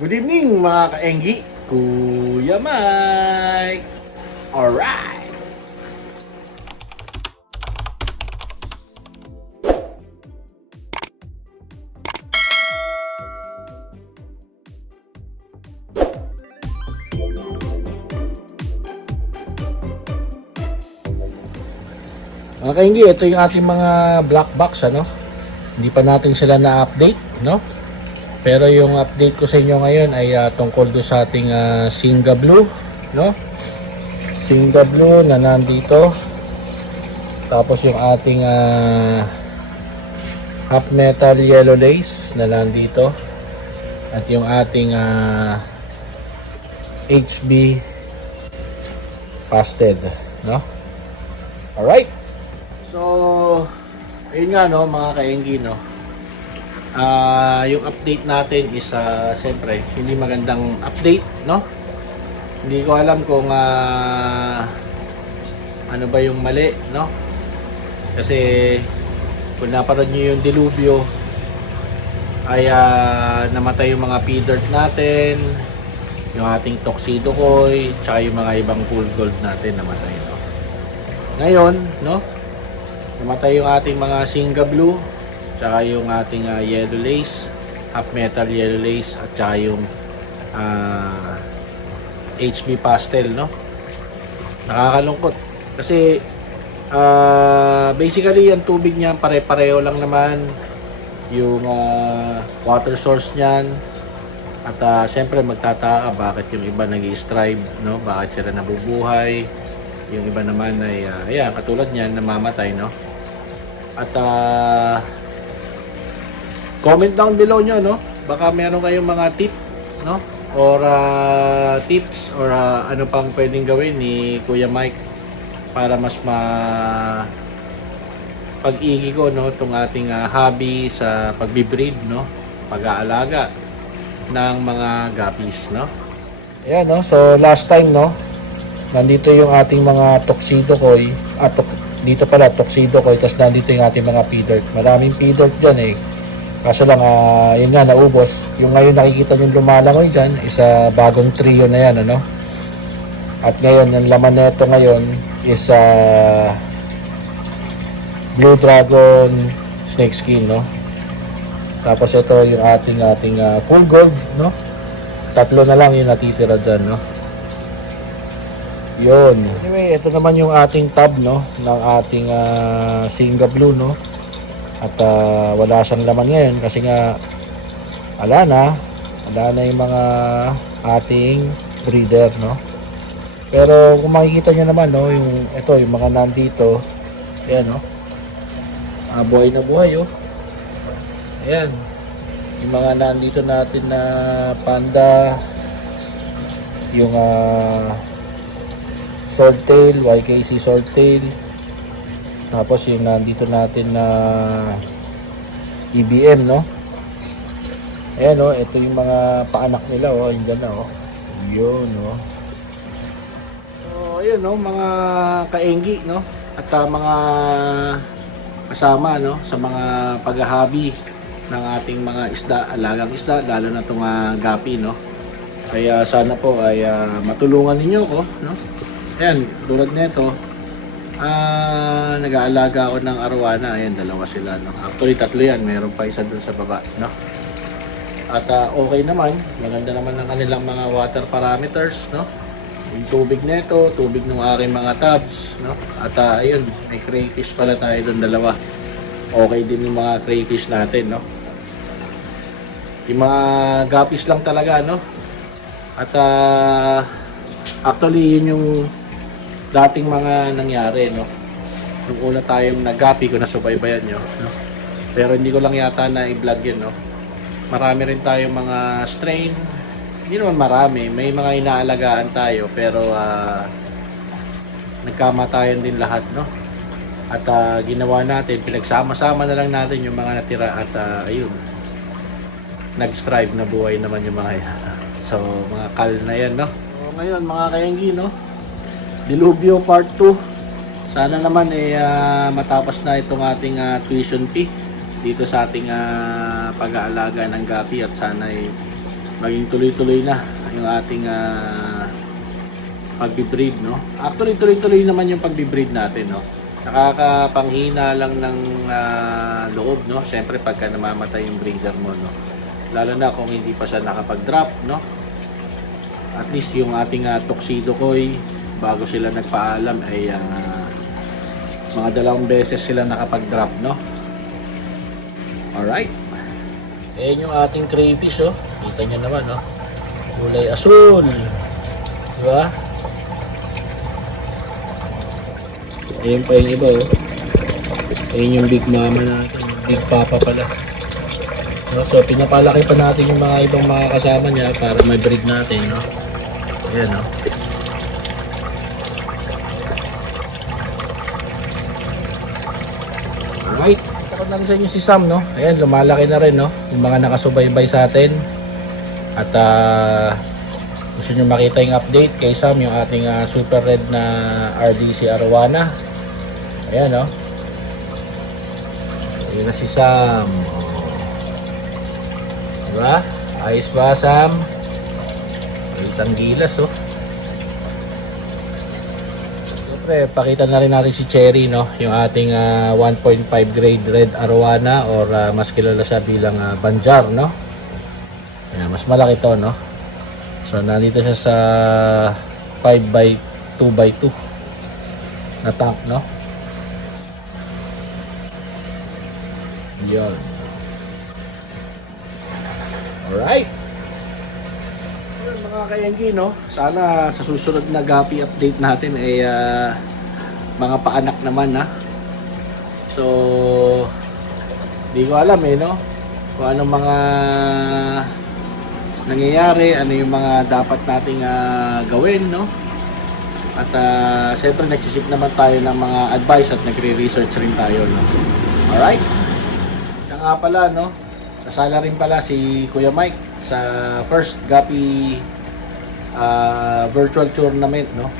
Good evening mga ka-enggi, Kuya Mike! Alright! Mga ka-enggi, ito yung ating mga black box, ano? Hindi pa natin sila na-update, no? Pero yung update ko sa inyo ngayon ay tungkol do sa ating Singa Blue, no? Singa Blue na nandito. Tapos yung ating half metal yellow lace na nandito. At yung ating HB pastel, no? Alright. So, ayun nga, no, mga ka-enggi, no? Yung update natin is siyempre hindi magandang update, no? Hindi ko alam kung ano ba yung mali, no? Kasi kung napanood nyo yung dilubyo ay namatay yung mga pea dirt natin, yung ating tuxedo koi, tsaka yung mga ibang pool gold natin namatay, no? Ngayon, no? Namatay yung ating mga Singa Blue, tsaka yung ating yellow lace, half metal yellow lace, at tsaka yung HB pastel, no? Nakakalungkot kasi basically yung tubig niya pare-pareho lang naman yung water source niyan. At siyempre magtataka bakit yung iba nag-i-strive, no? Bakit sila nabubuhay, yung iba naman ay ayan, katulad niyan namamatay, no? At comment down below nyo, no? Baka meron kayong mga tip, no? Or tips or ano pang pwedeng gawin ni Kuya Mike para mas pag-igi ko, no, itong ating hobby sa pagbibreed, no? Pag-aalaga ng mga guppies, no? Ayan, no? So last time, no? Nandito yung ating mga tuxedo koi. Dito pala tuxedo koi, tapos nandito yung ating mga pea dirt. Maraming pea dirt dyan eh. Kaso lang, yun nga, naubos. Yung ngayon nakikita nyo lumalangoy dyan, isa bagong trio na yan, ano? At ngayon, yung laman na ito ngayon is Blue Dragon Snake Skin, no? Tapos ito yung ating full gold, no? Tatlo na lang yung natitira dyan, no? Yun. Anyway, ito naman yung ating tab, no? Ng ating Singa Blue, no? At wala siyang laman ngayon kasi nga wala na yung mga ating breeder, no? Pero kung makikita nyo naman, no, yung mga nandito, ayan, no? Buhay na buhay, oh. Ayan. Yung mga nandito natin na panda, yung swordtail, YKC swordtail. Tapos yung nandito natin na EBM, no? Ayan, no? Ito yung mga paanak nila, oh. Yung ganda, oh. Yun, no? So, ayun, no? Mga kaenggi, no? At mga kasama, no? Sa mga paghahabi ng ating mga isda, alagang isda, lalo na itong gapi, no? Kaya sana po ay matulungan ninyo ko, no? Ayan, tulad nito, nag-aalaga ako ng arwana. Ayan, dalawa sila, no? Actually, tatlo yan. Meron pa isa dun sa baba, no? At okay naman. Maganda naman ang kanilang mga water parameters, no? Yung tubig nito, tubig ng aking mga tubs, no? At ayun, may crayfish pala tayo dun, dalawa. Okay din yung mga crayfish natin, no? Yung mga guppies lang talaga, no? At actually, yun yung dating mga nangyari, no? Nung una tayong nag-guppy, ko nasubaybayan nyo, no? Pero hindi ko lang yata na i-vlog yun, no? Marami rin tayong mga strain. Hindi naman marami, may mga inaalagaan tayo, pero nagkamatayan din lahat, no? At ginawa natin, pinagsama-sama na lang natin yung mga natira at ayun, nag-strive na buhay naman yung mga yan. So mga kal na yan, no? So ngayon mga kaenggi, no? Dilubyo part 2. Sana naman matapos na itong ating tuition fee dito sa ating pag-aalaga ng gapi, at sana maging tuloy-tuloy na yung ating pagbe-breed, no? Actually, tuloy-tuloy naman yung pagbe-breed natin, no? Nakakapanghina lang ng loob, no? Siyempre, pagka namamatay yung breeder mo, no? Lalo na kung hindi pa siya nakapag-drop, no? At least yung ating tuxedo koi, bago sila nagpaalam ay mga 2 beses sila nakapag-drop, no? Alright. Ayan yung ating crayfish, oh. Kita nyo naman, no? Kulay asul. Diba? Ayan pa yung iba, oh. Ayan yung big mama natin. Big papa pala. No? So, pinapalaki pa natin yung mga ibang mga kasama niya para may breed natin, no? Ayan, no? Alright. Takot lang sa inyo si Sam, no? Ayan, lumalaki na rin, no? Yung mga nakasubaybay sa atin. At gusto nyo makita yung update kay Sam, yung ating super red na RDC Arowana. Ayan, no? Ayan na si Sam. Diba? Ayos ba, Sam?Alitang gilas, oh. Siyempre, pakita na rin natin si Cherry, no? Yung ating 1.5 grade red Arowana or mas kilala siya bilang Banjar, no? Ayan, mas malaki to, no? So, nandito siya sa 5x2x2 na tank, no? Yun. Alright. Mga kayanggi, no? Sana sa susunod na Gapi update natin ay mga paanak naman, ha? So, di ko alam, no? Kung anong mga nangyayari, ano yung mga dapat nating gawin, no? At syempre nagsisip naman tayo ng mga advice at nagre-research rin tayo, no? Alright? Siya nga pala, no? Kasala rin pala si Kuya Mike sa first Gapi virtual tournament, no?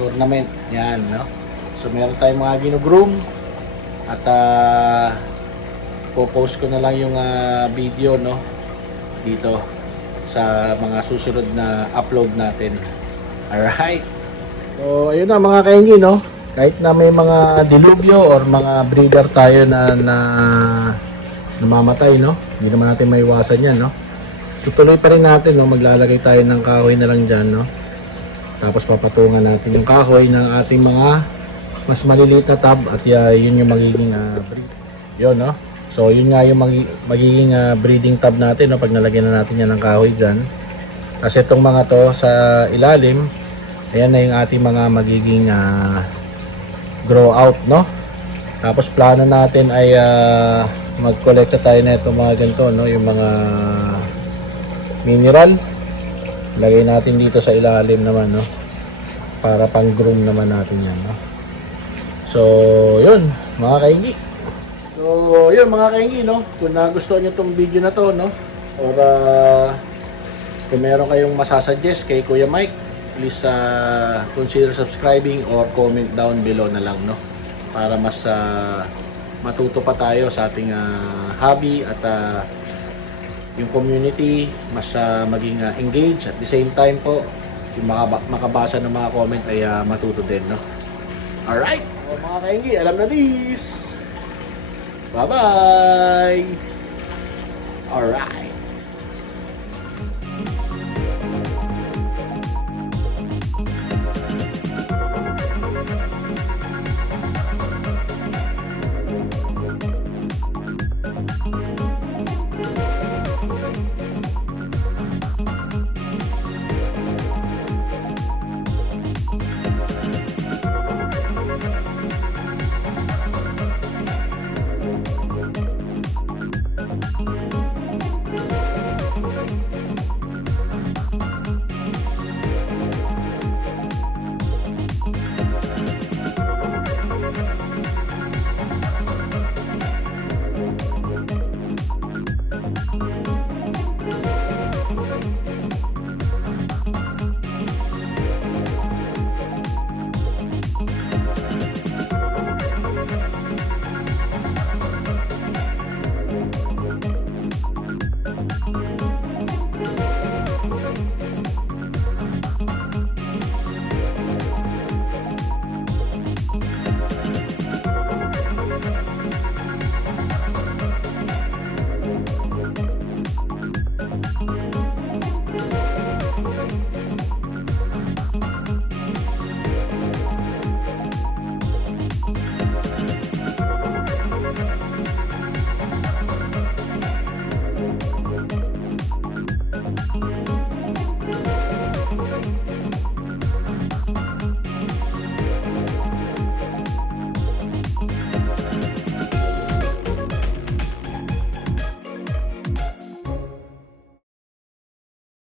Tournament, yan, no? So meron tayong mga ginugroom at po-post ko na lang yung video, no? Dito sa mga susunod na upload natin. Alright. So ayun na mga kaingin, no? Kahit na may mga dilubyo or mga breeder tayo na namamatay, no? Hindi naman natin maiwasan yan, no? Tutuloy pa rin natin, no? Maglalagay tayo ng kahoy na lang dyan, no? Tapos papatungan natin yung kahoy ng ating mga mas maliliit na tab at yun yung magiging breed. Yun, no? So yun nga yung magiging breeding tab natin, no? Pag nalagyan na natin yan ng kahoy dyan. Kasi itong mga to sa ilalim, ayan na yung ating mga magiging grow out, no? Tapos plano natin ay mag-collecta tayo na itong mga ganito, no? Yung mga mineral. Lagay natin dito sa ilalim naman, no? Para pang groom naman natin yan, no? So, yun, mga kaingi. So, yun mga kaingi, no? Kung nagustuhan nyo itong video na to, no? Or kung meron kayong masasuggest kay Kuya Mike, please consider subscribing or comment down below na lang, no? Para mas matuto pa tayo sa ating hobby at yung community mas maging engaged at the same time po yung makabasa ng mga comment ay matuto din, no? Alright, so, mga kaingi, alam na this. Bye bye. Alright.